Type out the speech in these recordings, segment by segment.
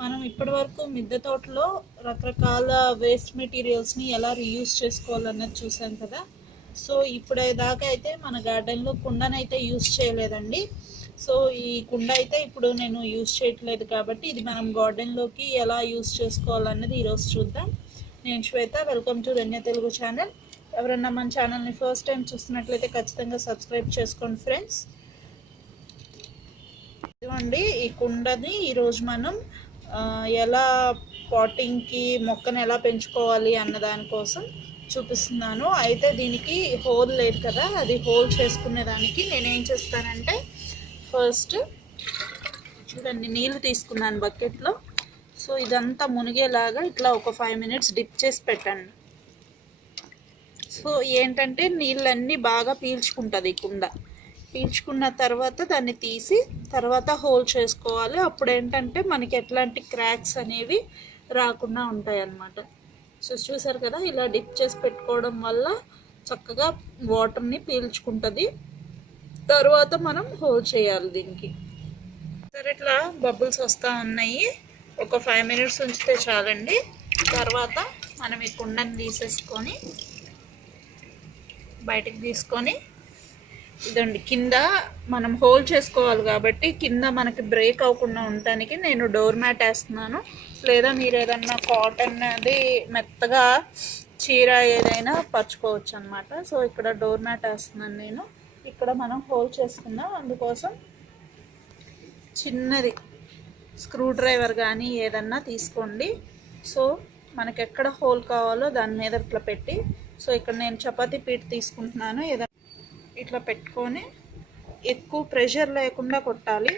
మనం ఇప్పటి వరకు మిద్దె తోటలో రకరకాల వేస్ట్ మెటీరియల్స్ని ఎలా రీయూస్ చేసుకోవాలన్నది చూసాం కదా. సో ఇప్పుడు దాకా అయితే మన గార్డెన్లో కుండనైతే యూస్ చేయలేదండి. సో ఈ కుండ అయితే ఇప్పుడు నేను యూస్ చేయట్లేదు కాబట్టి ఇది మనం గార్డెన్లోకి ఎలా యూస్ చేసుకోవాలన్నది ఈరోజు చూద్దాం. నేను Shweta welcome to Ranya Telugu channel ఎవరన్నా మన ఛానల్ని ఫస్ట్ టైం చూస్తున్నట్లయితే ఖచ్చితంగా సబ్స్క్రైబ్ చేసుకోండి ఫ్రెండ్స్ ఇదిగోండి ఈ కుండని ఈరోజు మనం ఎలా పాటింగ్కి మొక్కను ఎలా పెంచుకోవాలి అన్న దానికోసం చూపిస్తున్నాను. అయితే దీనికి హోల్ లేదు కదా అది హోల్ చేసుకునే దానికి నేనేం చేస్తానంటే ఫస్ట్ చూడండి నీళ్ళు తీసుకున్నాను బకెట్లో. సో ఇదంతా మునిగేలాగా ఇట్లా ఒక ఫైవ్ మినిట్స్ డిప్ చేసి పెట్టండి సో ఏంటంటే నీళ్ళన్నీ బాగా పీల్చుకుంటుంది కుండ. పీల్చుకున్న తర్వాత దాన్ని తీసి తర్వాత హోల్ చేసుకోవాలి. అప్పుడు ఏంటంటే మనకి ఎట్లాంటి క్రాక్స్ అనేవి రాకుండా ఉంటాయి అన్నమాట సో చూసారు కదా ఇలా డిప్ చేసి పెట్టుకోవడం వల్ల చక్కగా వాటర్ని పీల్చుకుంటుంది. తర్వాత మనం హోల్ చేయాలి దీనికి. సరే ఇట్లా బబుల్స్ వస్తూ ఉన్నాయి. ఒక ఫైవ్ మినిట్స్ ఉంచితే చాలండి. తర్వాత మనం ఈ కుండని తీసేసుకొని బయటకు తీసుకొని ఇదండి. కింద మనం హోల్ చేసుకోవాలి కాబట్టి కింద మనకి బ్రేక్ అవ్వకుండా ఉండటానికి నేను డోర్ మ్యాట్ వేస్తున్నాను. లేదా మీరు ఏదన్నా కాటన్ అది మెత్తగా చీర ఏదైనా పరుచుకోవచ్చు అనమాట సో ఇక్కడ డోర్ మ్యాట్ వేస్తున్నాను నేను. ఇక్కడ మనం హోల్ చేసుకుందాం. అందుకోసం చిన్నది స్క్రూ డ్రైవర్ కానీ ఏదన్నా తీసుకోండి. సో మనకి ఎక్కడ హోల్ కావాలో దాని మీద ఇట్లా పెట్టి. సో ఇక్కడ నేను చపాతీ పీట్ తీసుకుంటున్నాను. ఏదైనా ఇట్లా పెట్టుకొని ఎక్కువ ప్రెషర్ లేకుండా కొట్టాలి.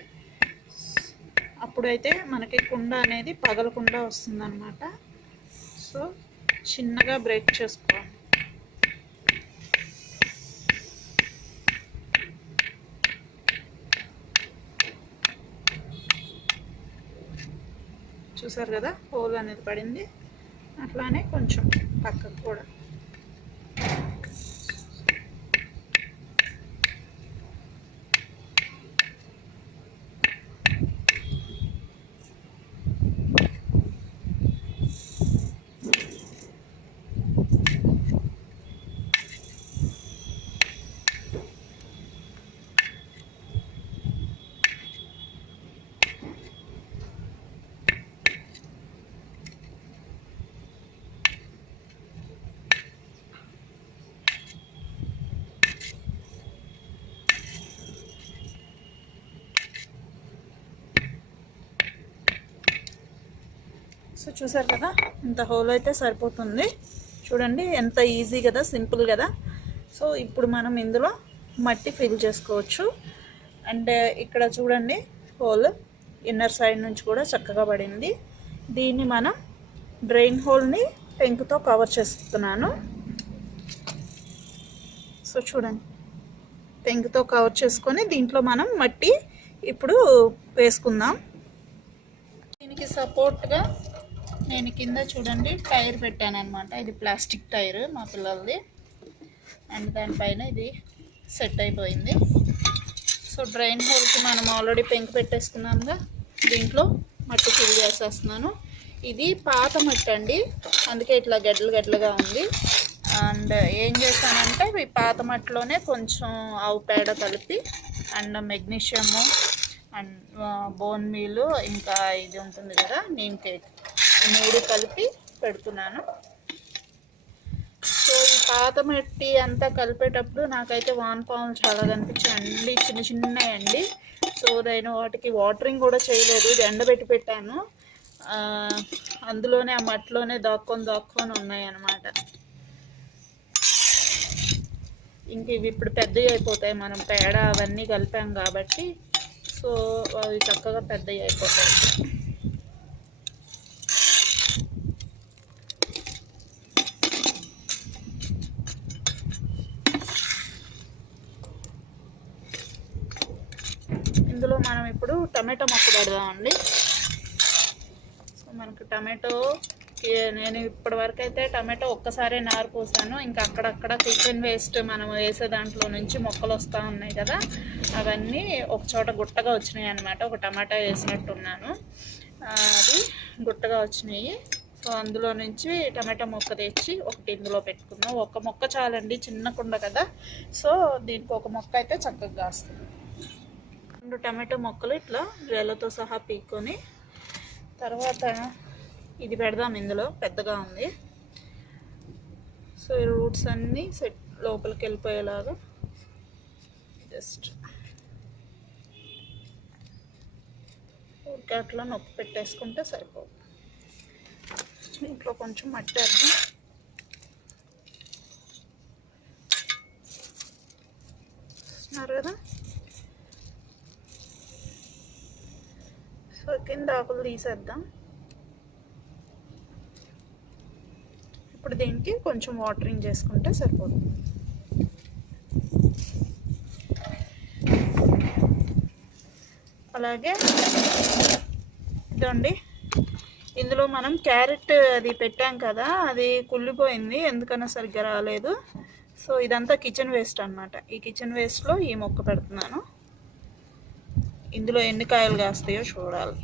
అప్పుడైతే మనకి కుండ అనేది పగలకుండా వస్తుందన్నమాట. సో చిన్నగా బ్రేక్ చేసుకోవాలి. చూసారు కదా? హోల్ అనేది పడింది. అట్లానే కొంచెం పక్కకు కూడా. సో చూసారు కదా ఇంత హోల్ అయితే సరిపోతుంది. చూడండి ఎంత ఈజీ కదా సింపుల్ కదా. సో ఇప్పుడు మనం ఇందులో మట్టి ఫిల్ చేసుకోవచ్చు. అండ్ ఇక్కడ చూడండి హోల్ ఇన్నర్ సైడ్ నుంచి కూడా చక్కగా పడింది. దీన్ని మనం డ్రైన్ హోల్ని పెంకుతో కవర్ చేస్తున్నాను. సో చూడండి పెంకుతో కవర్ చేసుకొని దీంట్లో మనం మట్టి ఇప్పుడు వేసుకుందాం. దీనికి సపోర్ట్గా నేను కింద చూడండి టైర్ పెట్టాను అనమాట ఇది ప్లాస్టిక్ టైర్ మా పిల్లలది. అండ్ దానిపైన ఇది సెట్ అయిపోయింది. సో డ్రైన్ హోల్కి మనం ఆల్రెడీ పెంకు పెట్టేసుకున్నాముగా దీంట్లో మట్టి ఫిల్ చేసేస్తున్నాను. ఇది పాత మట్టి అండి. అందుకే ఇట్లా గడ్డలు గడ్డలుగా ఉంది. అండ్ ఏం చేశానంటే ఈ పాత మట్టిలోనే కొంచెం ఆవు పేడ కలిపి and magnesium and bone meal ఇంకా ఇది ఉంటుంది కదా నీమ్ కేక్. మూడు కలిపి పెడుతున్నాను. సో ఈ పాత మట్టి అంతా కలిపేటప్పుడు నాకైతే వాన్ పాములు చాలా కనిపించాయి. చిన్న చిన్నయండి సో నేను వాటికి వాటరింగ్ కూడా చేయలేదు. ఇది ఎండబెట్టి పెట్టాను. అందులోనే ఆ మట్టిలోనే దాక్కొని దాక్కొని ఉన్నాయన్నమాట ఇంక ఇవి ఇప్పుడు పెద్దవి అయిపోతాయి. మనం పేడ అవన్నీ కలిపాం కాబట్టి. సో అవి చక్కగా పెద్దవి అయిపోతాయి ఇందులో మనం ఇప్పుడు టమాటో మొక్క పెడదామండి. సో మనకు టమాటో నేను ఇప్పటి వరకు అయితే టమాటో ఒక్కసారే నారు పోసాను. ఇంకా అక్కడక్కడ కిచెన్ వేస్ట్ మనం వేసే దాంట్లో నుంచి మొక్కలు వస్తూ ఉన్నాయి కదా అవన్నీ ఒక చోట గుట్టగా వచ్చినాయి అనమాట ఒక టమాటా వేసినట్టున్నాను. అది గుట్టగా వచ్చినాయి. సో అందులో నుంచి టమాటా మొక్క తెచ్చి ఒకటి ఇందులో పెట్టుకుందాం ఒక మొక్క చాలండి చిన్న కుండ కదా. సో దీనికి ఒక మొక్క అయితే చక్కగా కాస్తుంది. రెండు టమాటో మొక్కలు ఇట్లా వేలతో సహా పీక్కొని తర్వాత ఇది పెడదాం ఇందులో పెద్దగా ఉంది. సో ఈ రూట్స్ అన్నీ సెట్ లోపలికి వెళ్ళిపోయేలాగా జస్ట్ ఊరికే అట్లా నొప్పి పెట్టేసుకుంటే సరిపోదు. ఇంట్లో కొంచెం మట్టి అర్థం చూస్తున్నారు కదా సో కింద ఆకులు తీసేద్దాం. ఇప్పుడు దీనికి కొంచెం వాటరింగ్ చేసుకుంటే సరిపోతుంది. అలాగే ఇదండి. ఇందులో మనం క్యారెట్ అది పెట్టాం కదా అది కుళ్ళిపోయింది ఎందుకన్నా సరిగ్గా రాలేదు. సో ఇదంతా కిచెన్ వేస్ట్ అన్నమాట. ఈ కిచెన్ వేస్ట్లో ఈ మొక్క పెడుతున్నాను. ఇందులో ఎన్ని కాయలు కాస్తాయో చూడాలి.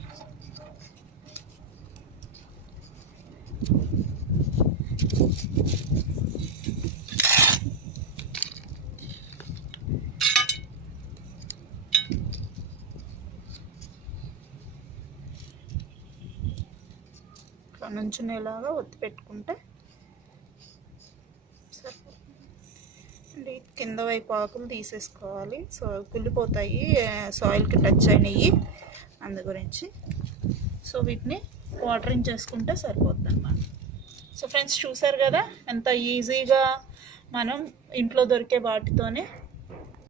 నుంచునేలాగా ఒత్తి పెట్టుకుంటే సరిపోతుంది. అండ్ ఈ కింద వైపు ఆకులు తీసేసుకోవాలి. సో కుళ్ళిపోతాయి సాయిల్కి టచ్ అయినాయి అందు గురించి. సో వీటిని వాటరింగ్ చేసుకుంటే సరిపోద్ది అన్నమాట సో ఫ్రెండ్స్ చూసారు కదా? ఎంత ఈజీగా మనం ఇంట్లో దొరికే వాటితోనే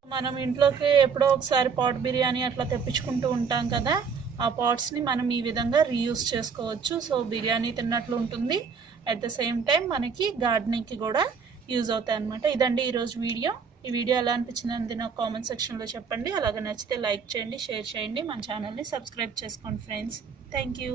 మనం ఇంట్లోకి ఎప్పుడో ఒకసారి పాట్ బిర్యానీ అట్లా తెప్పించుకుంటూ ఉంటాం కదా? ఆ పాట్స్ని మనం ఈ విధంగా రీయూస్ చేసుకోవచ్చు. సో బిర్యానీ తిన్నట్లు ఉంటుంది. అట్ ద సేమ్ టైం మనకి గార్డెనింగ్కి కూడా యూజ్ అవుతాయి అనమాట ఇదండి ఈరోజు వీడియో. ఈ వీడియో ఎలా అనిపించింది నాకు కామెంట్ సెక్షన్లో చెప్పండి. అలాగే నచ్చితే లైక్ చేయండి షేర్ చేయండి. మన ఛానల్ని సబ్స్క్రైబ్ చేసుకోండి ఫ్రెండ్స్. Thank you.